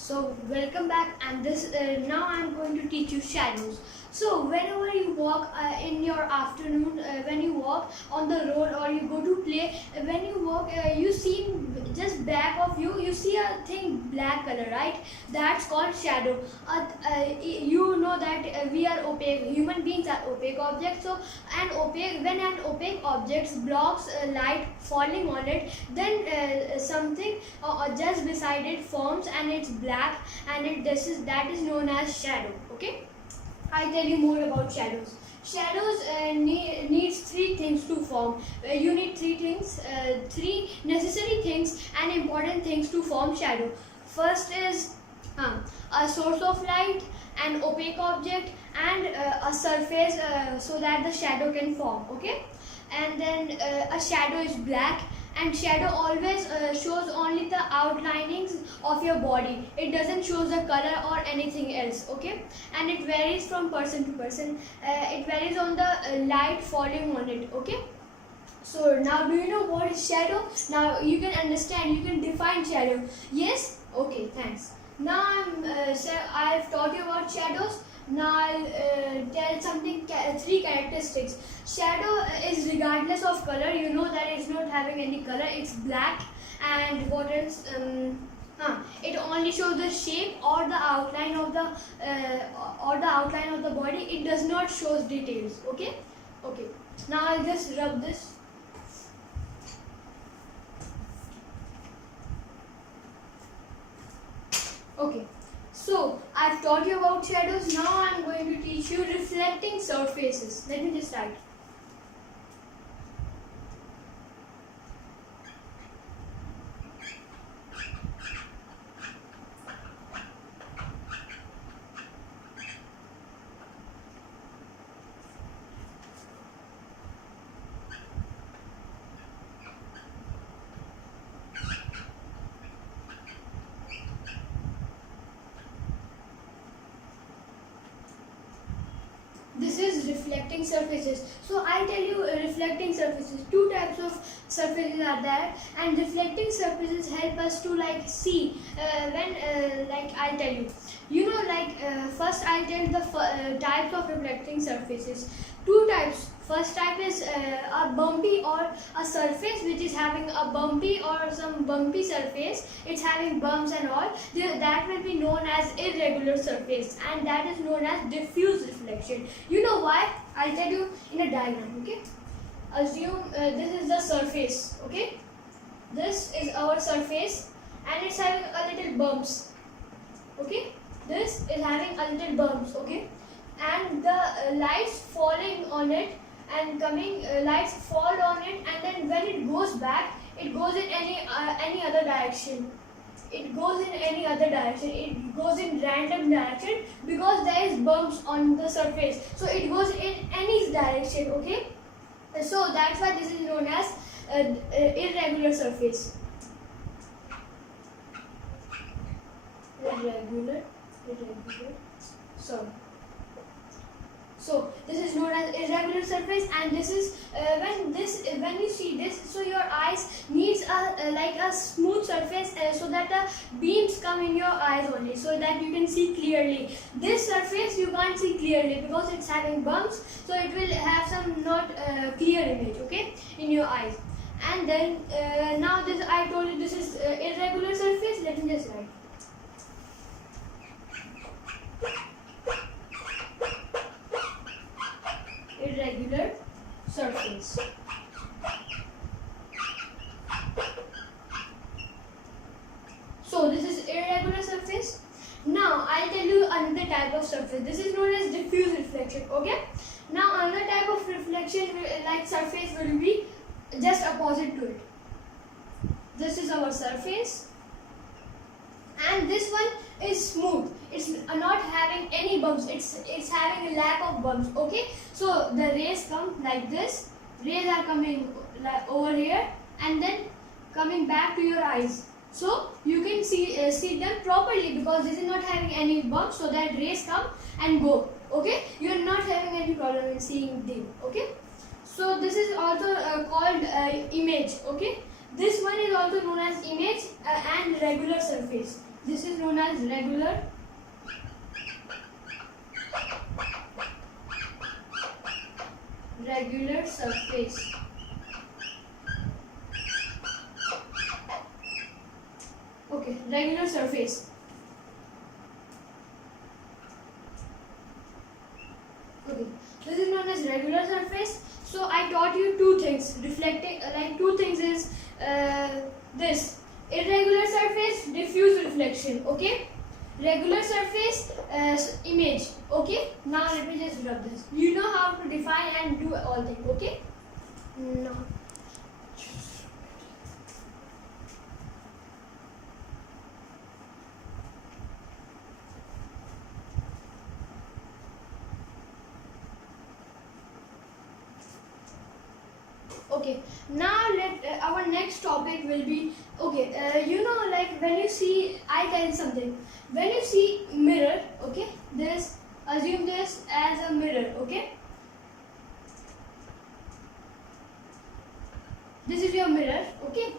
So welcome back, and this now I'm going to teach you shadows. So whenever you walk in your afternoon, when you walk on the road or you go to play, when you walk, you see just back of you, you see a thing black color, right? That's called shadow. You know that we are opaque. Human beings are opaque objects. So when an opaque object blocks light falling on it, then something just beside it forms and it's black, and that is known as shadow. Okay, I tell you more about shadows. Shadows needs three things to form. You need three things, three necessary things and important things to form shadow. First is a source of light, an opaque object, and a surface so that the shadow can form. Okay, and then a shadow is black, and shadow always shows only the outlinings of your body. It doesn't show the color or anything else. Okay, and it varies from person to person. It varies on the light falling on it. Okay, so now do you know what is shadow? Now you can understand, you can define shadow. Yes? Okay, thanks. Now I've taught you about shadows. Now I'll tell something, three characteristics. Shadow is regardless of color. You know that it's not having any color. It's black. And what else? It only shows the shape or the outline of the body. It does not show details. Okay. Okay. Now I'll just rub this. Okay. So, I've taught you about shadows. Now I'm going to teach you reflecting surfaces. Let me just write. This is reflecting surfaces. So I tell you reflecting surfaces. Two types of surfaces are there, and reflecting surfaces help us to see when I tell you. You know, first I tell the types of reflecting surfaces. Two types. First type is a bumpy, or a surface which is having a bumpy or some bumpy surface. It's having bumps and all. That will be known as irregular surface, and that is known as diffuse reflection. You know why? I'll tell you in a diagram. Okay. Assume this is the surface. Okay. This is our surface, and it's having a little bumps. Okay. This is having a little bumps. Okay. And the lights falling on it and coming, lights fall on it, and then when it goes back, it goes in any other direction. It goes in any other direction. It goes in random direction because there is bumps on the surface. So it goes in any direction. Okay. So that's why this is known as irregular surface. Irregular. So this is known as irregular surface, and this is when you see this, so your eyes needs a smooth surface so that the beams come in your eyes only, so that you can see clearly. This surface you can't see clearly because it's having bumps, so it will have some not clear image, okay, in your eyes. And then now this, I told you this is irregular surface. Let me just write. Irregular surface. So this is irregular surface. Now I'll tell you another type of surface. This is known as diffuse reflection. Okay. Now another type of reflection surface will be just opposite to it. This is our surface, and this one is smooth. It's not having any bumps. It's having a lack of bumps. Okay, so the rays come like this. Rays are coming over here and then coming back to your eyes. So you can see them properly because this is not having any bumps. So that rays come and go. Okay, you are not having any problem in seeing them. Okay, so this is also called image. Okay. This one is also known as image and regular surface. This is known as regular surface. Okay, regular surface. Okay, this is known as regular surface. So I taught you two things. Reflecting, like two things is this irregular surface, diffuse reflection. Okay, regular surface, image. Okay, now let me just rub this. You know how to define and do all things. Okay. No. Okay, now our next topic will be, okay, you know, like when you see, I tell you something, when you see mirror, okay, this, assume this as a mirror, okay, this is your mirror, okay,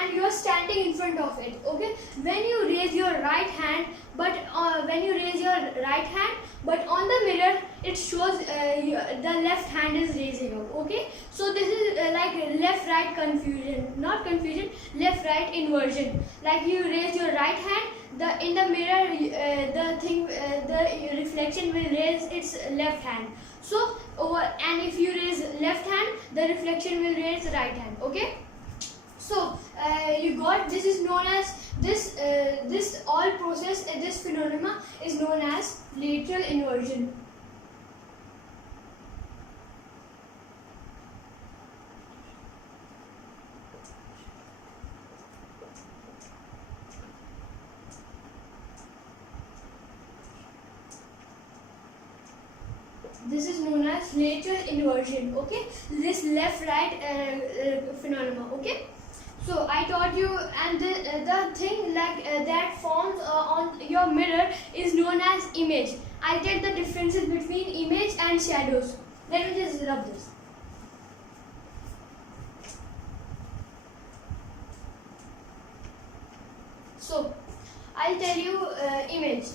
and you are standing in front of it, okay, when you raise your right hand, but on the mirror it shows the left hand is raising up, okay, so this is like left right confusion, not confusion, left right inversion, like you raise your right hand, in the mirror the reflection will raise its left hand, so and if you raise left hand, the reflection will raise right hand, okay. So you got, this is known as this all process, this phenomena is known as lateral inversion. This is known as lateral inversion, okay, this left right phenomena, okay. So I taught you, and the thing like that forms on your mirror is known as image. I did the differences between image and shadows. Let me just rub this. So I'll tell you image.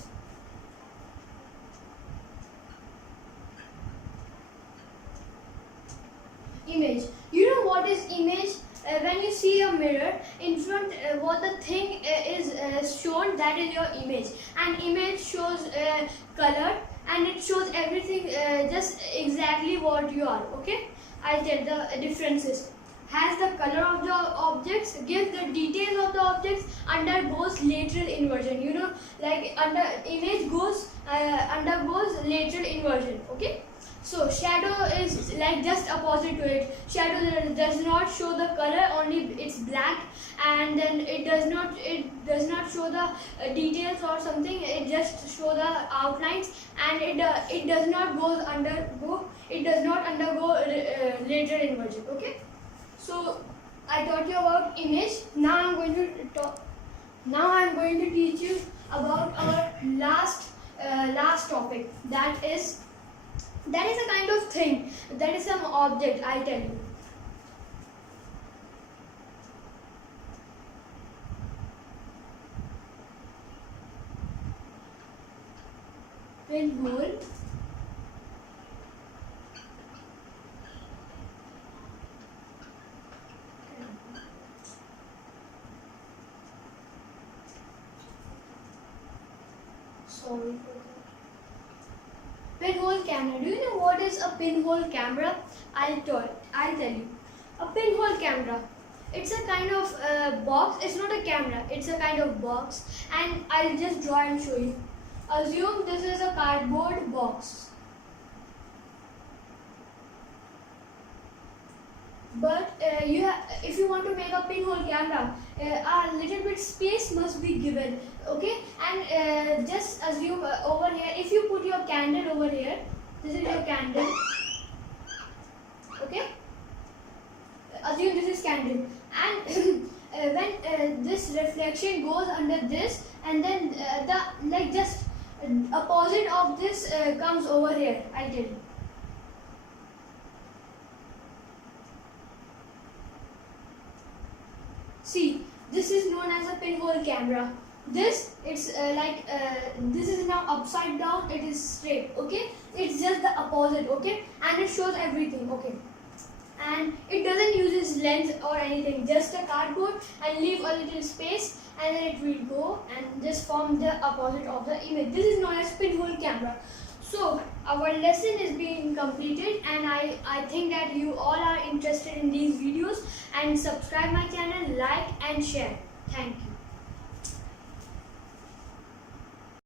Image. You know what is image? When you see a mirror in front, what the thing is shown, that is your image. And image shows color, and it shows everything just exactly what you are, okay. I'll tell the differences. Has the color of the objects, gives the details of the objects, undergoes lateral inversion. You know, like image goes undergoes lateral inversion, okay. So shadow is like just opposite to it. Shadow does not show the color, only it's black, and then it does not show the details or something. It just show the outlines, and it does not undergo lateral inversion. Okay. So I taught you about image. Now I'm going to teach you about our last topic. That is a kind of thing. That is some object, I tell you. Pinhole. Sorry for that. Pinhole camera. Do you know what is a pinhole camera? I'll tell you. A pinhole camera. It's a kind of box. It's not a camera. It's a kind of box. And I'll just draw and show you. Assume this is a cardboard box. But if you want to make a pinhole camera, a little bit space must be given, okay? And just assume over here, if you put your candle over here, this is your candle, okay? Assume this is candle, and when this reflection goes under this, and then the just opposite of this comes over here, I tell you. pinhole camera. This this is now upside down, it is straight, okay? It's just the opposite, okay? And it shows everything, okay? And it doesn't use its lens or anything, just a cardboard and leave a little space, and then it will go and just form the opposite of the image. This is known as pinhole camera. So our lesson is being completed, and I think that you all are interested in these videos, and subscribe my channel, like and share. Thank you.